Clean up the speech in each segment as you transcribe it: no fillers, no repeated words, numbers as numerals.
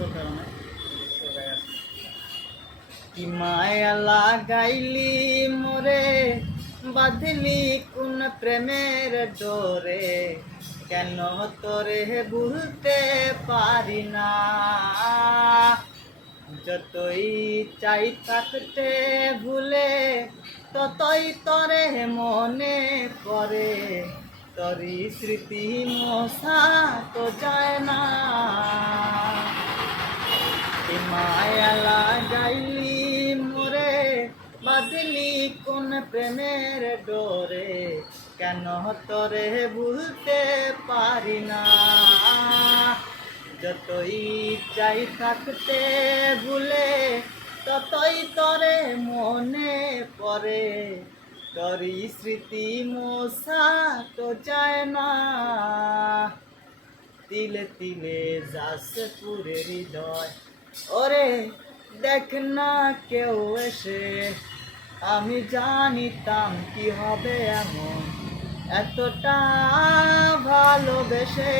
ব্যস্তর কারণে কি মায়া লাগাইলি মোরে বাঁধলি কোন প্রেমের ডোরে কেন তোরে ভুলতে পারি না যতই চাই থাকতে ভুলে ততই তরে মনে পড়ে তরি স্মৃতি মশা তো যায় না কি মায়া লাগাইলি মোরে বাঁধলি কোন প্রেমের ডোরে কেন তোরে ভুলতে পারি না যতই চাই থাকতে ভুলে ততই তরে মনে পড়ে তরি স্মৃতি মশা তো যায় না তিলে তিলে যাচ্ছে পুরে হৃদয় ওরে দেখ না কেউ এসে আমি জানিতাম কি হবে এমন এতটা ভালোবেসে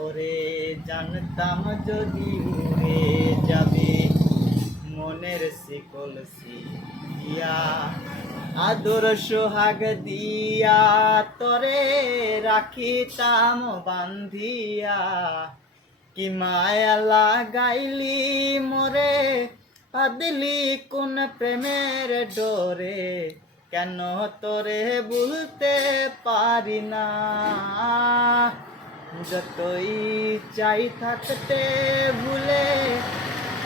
ওরে জানতাম যদি উড়ে যাবে মনের শিকল সিয়া আদর সোহাগ দিয়া তরে রাখিতাম বান্ধিয়া কি মায়া লাগাইলি মোরে বাঁধলি কোন প্রেমের ডোরে কেন তোরে ভুলতে পারি না যতই চাই থাকতে ভুলে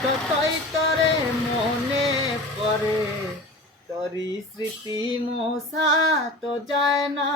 ততই তরে মনে পড়ে তরি স্মৃতি মশা তো যায় না।